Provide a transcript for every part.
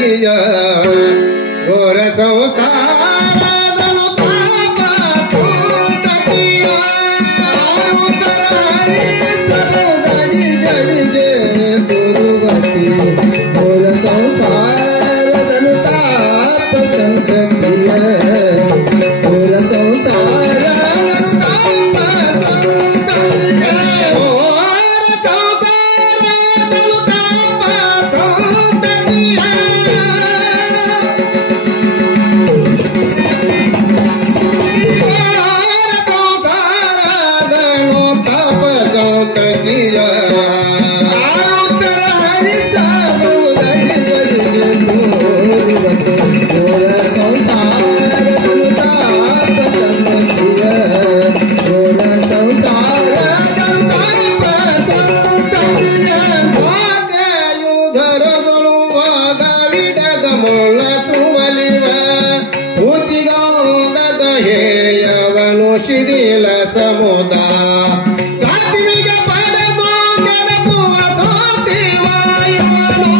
ಕಟ್ಟಿಯ ಘೋರ ಸಂಸಾರದನು ಪಾಪ ತೂತತಿಯ ಉತ್ತರ ಹರಿಸಲು ದಡಿ ಜಡಿಗೆ ಗುರುವತಿ ಘೋರ ಸಂಸಾರದನು ತಾಪ ಸಂತತಿಯ ಘೋರ ಸಂಸಾರದನು ತಾಪ ಸಂತತಿಯ ಶಿಡಿಲ ಸಮುದ ಕಾತಿಗೆ ಪಡೆದು ಕೆಳಪುವ ಸೋತಿವಾಯುವನು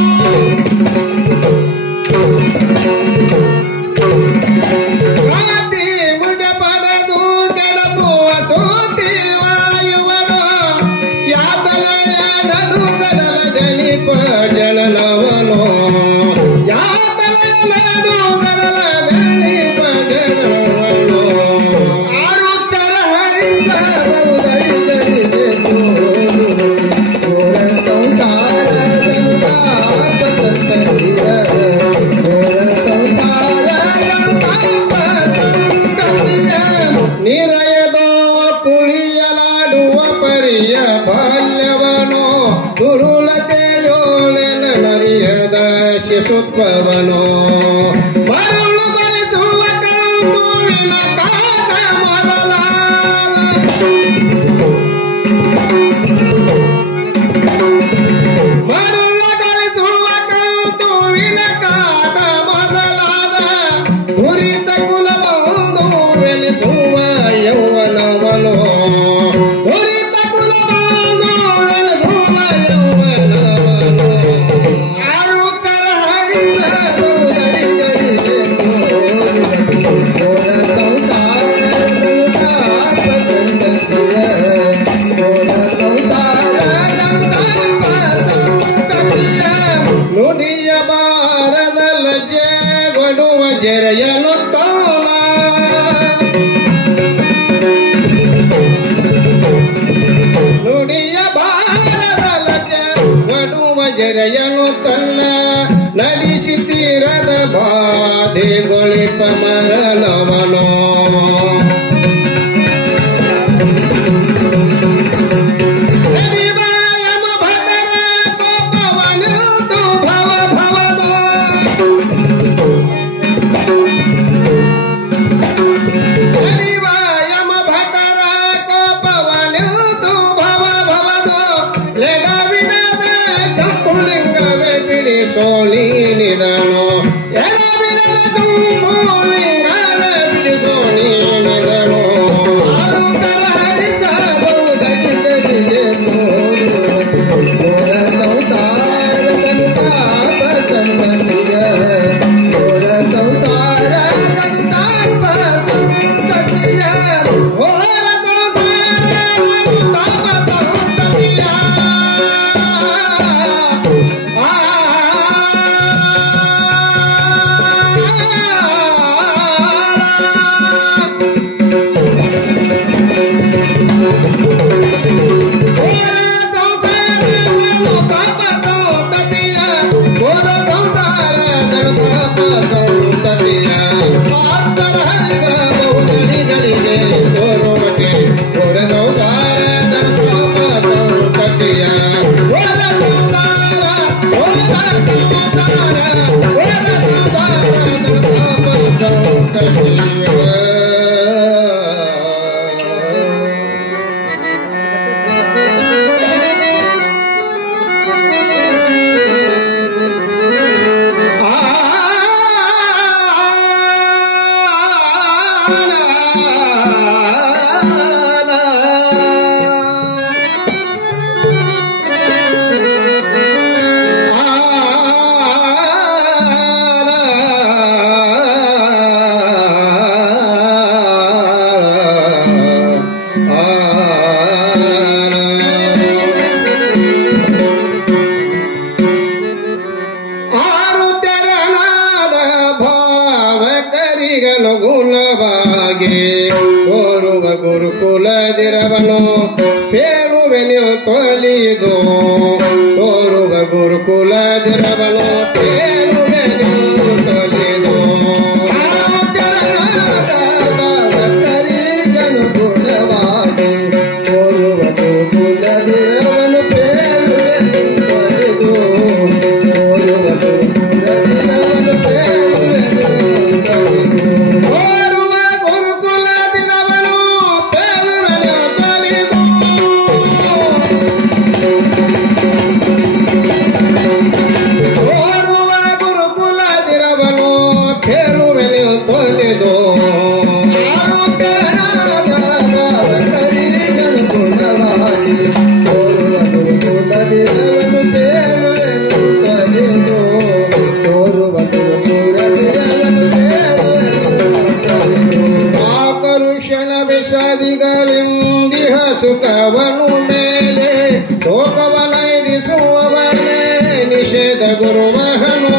ಕಾತಿ ಮುಗ ಪಡೆದು ಕೆಳಪುವ ಸೋತಿವಾಯುವನು ಯಾತನೆಯ ನಡುಗಡಲ ಜನಿಪ ಜನನವನು ಯಾತನೆಯ ನಡುಗಡಲ ಜನಿಪ ಜನನವನು ನಿರಯದ ಕುಳಿಯಲಾಡುವ ಪರಿಯ ಬಾಲ್ಯವನು ದುರುಳತೆಯೋಳೆನ ನರಿಯದ ಶಿಶುತ್ವವನು ಮರುಳು ಬಲಿಸುವ ಕಂದುವಿನ ಕಾಟ ಮೊದಲ ಮರುಳ ಬಲಿಸುವ ಕಂದುವಿನ ಕಾಟ ಮೊದಲಾದ ಹುರಿತ ಕುಲಬಂದು ಬೆಳೆಸುವ ಯೌವನವನು ಹುರಿತ ಕುಲಬಂದು ಬೆಳೆಸುವ ಯೌವನವನು ಆರುತ್ತರ ಹರಿಸಲು ದಡಿಗಳಿಗೆ ಘೋರ ಸಂಸಾರದನು ತಾಪ ಸಂತತಿಯ ಘೋರ ಸಂಸಾರದನು ತಾಪ ಸಂತತಿಯ ನುಡಿಯ ಬಾರದ ಲಜ್ಜೆ ಕೊಡುವ ಜರೆಯನು ತೋಲ ನುಡಿಯ ಬಾರದ ಲಜ್ಜೆ ಕೊಡುವ ಜರೆಯನು ತನ್ನ ನಡೆಸಿ ತೀರದ ಬಾಧೆಗೊಳಿಪ ಮರಣವನು ಸೋಲಿನಿದನು ಎಲವಿನ ಚುಂಬುಲಿಂಗನ ಬಿಡಿಸೋ ತೋರುವ ಗುರುಕುಲದಿರವನು ಪೇಳುವೆನು ತೊಲಿದು ತೋರುವ ಗುರುಕುಲದಿರವನು ಪೇಳುವೆನು ತೊಲಿದು ಜನು ಗುಣವಾಗಿ ತೋರುವ ಗುರುಕುಲದಿರವನು ಪೇಳುವೆನು ತೊಲಿದು ತೋರುವ ಗುರುಕುಲದಿರವನು ಪೇಳುವೆನು ತೊಲಿದು ಓರುವ ಗುರುಕುಲದಿರವನು ಪೇಳುವೆನು ತೊಲಿದು ಓರುವ ಗುರುಕುಲದಿರವನು ಪೇಳುವೆನು ತೊಲಿದು ಆಕರುಷಣ ವಿಷಾದಿಗಳಿಂದಿಹ ಸುಖವನು ಮೇಲೆ ಶೋಕವನೈದಿಸುವವನೇ ನಿಷೇಧ ಗುರುವಹನು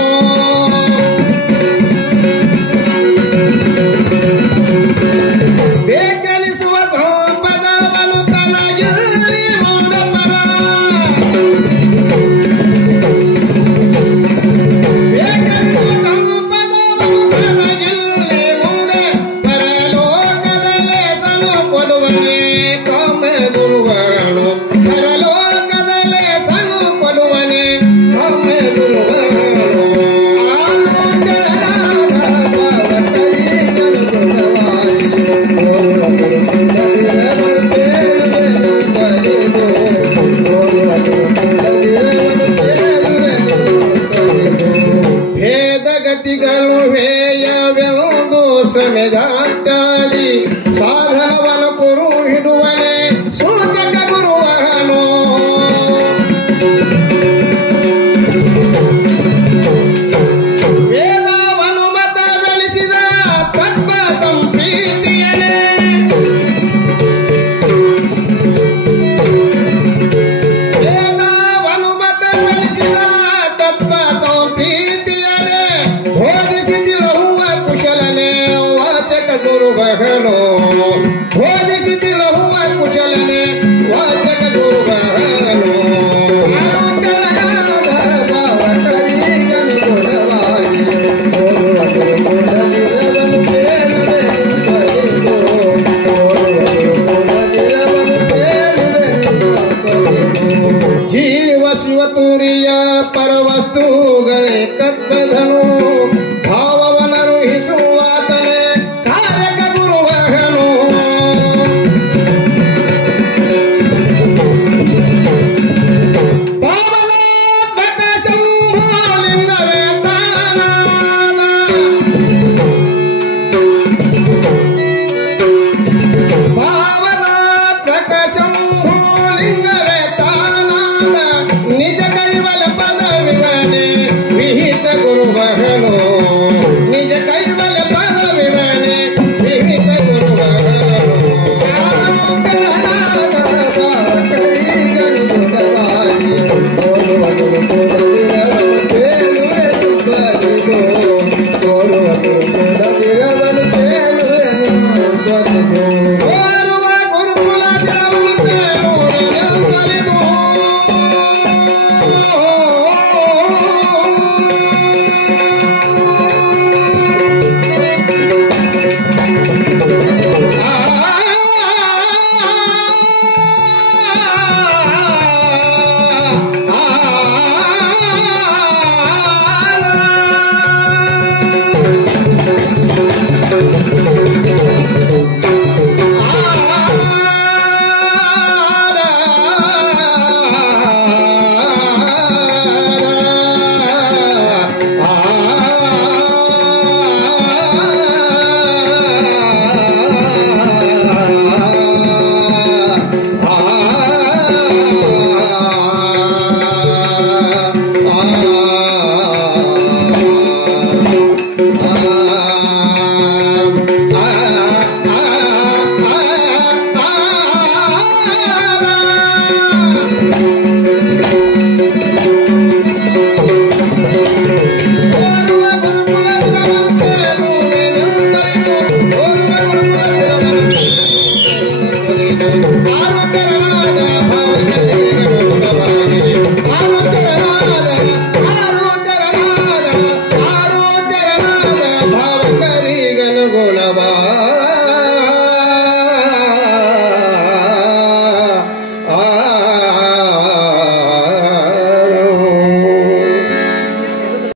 ಬೇಕಲಿಸುವ ಸಂಪದವನು ತನಗಿರಿ ಮೂಲಪರ ಬೇಕಲಿಸುವ ಸಂಪದವನು ತನಗಿರಿ ಮೂಲೆ ಪರಲೋಕದಲ್ಲೇ ಸನು ಕೊಡುವನೇ ಕಮ್ಮೆ ಗುರುವನು ಪರಲೋಕದಲ್ಲೇ ಸನು ಕೊಡುವನೇ ಕಮ್ಮೆ ಗುರುವನು ಭೇದಗತಿಗಳು ಹೇಯವೆಂದು ಸಮೆದಾಟಲಿ ಸಾಧನವನ್ನು ಕುರು ಹಿಡುವನೆ ಸೂಚಕ ಗುರುವಹನು ವೇದವನು ಮತ ಬೆಳೆಸಿದ ತತ್ವ ಸಂಪ್ರೀತಿಯನೇ ವೇದವನು ಮತ ಬೆಳೆಸಿದ ತತ್ವ ಸಂಪ್ರೀತಿಯನೇ ಬೋಧಿಸಿದಿಲ್ಲ ಹೂವ ಕುಶಲನೇ ವಾಚಕ ಗುರುವಹನು